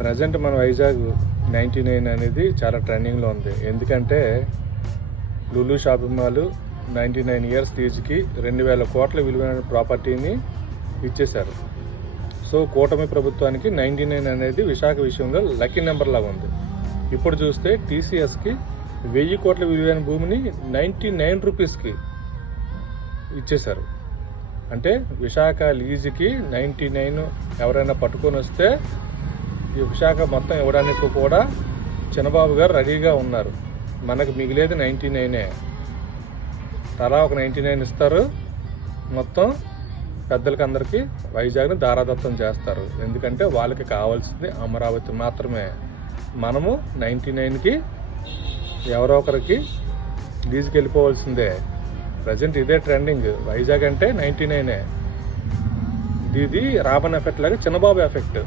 Present మన వైజాగ్ 99 అనేది చాలా ట్రెండింగ్లో ఉంది. ఎందుకంటే లులు షాపింగ్ మాల్ 99 ఇయర్స్ లీజుకి 2000 కోట్ల విలువైన ప్రాపర్టీని ఇచ్చేశారు. సో కూటమి ప్రభుత్వానికి 99 అనేది విశాఖ విషయంలో లక్కీ నెంబర్ లాగా ఉంది. ఇప్పుడు చూస్తే టీసీఎస్కి 1000 కోట్ల విలువైన భూమిని 99 రూపీస్కి ఇచ్చేశారు. అంటే విశాఖ లీజుకి 99 ఎవరైనా పట్టుకొని వస్తే ఈ విశాఖ మొత్తం ఇవ్వడానికి కూడా చిన్నబాబు గారు రెడీగా ఉన్నారు. మనకు మిగిలేది 99. తలా ఒక 99 ఇస్తారు. మొత్తం పెద్దలకి అందరికీ వైజాగ్ని దారాదత్తం చేస్తారు. ఎందుకంటే వాళ్ళకి కావాల్సింది అమరావతి మాత్రమే. మనము 99కి ఎవరో ఒకరికి లీజుకి వెళ్ళిపోవాల్సిందే. ప్రజెంట్ ఇదే ట్రెండింగ్. వైజాగ్ అంటే 99. ఇది రాబన్ ఎఫెక్ట్ లాగా చిన్నబాబు ఎఫెక్ట్.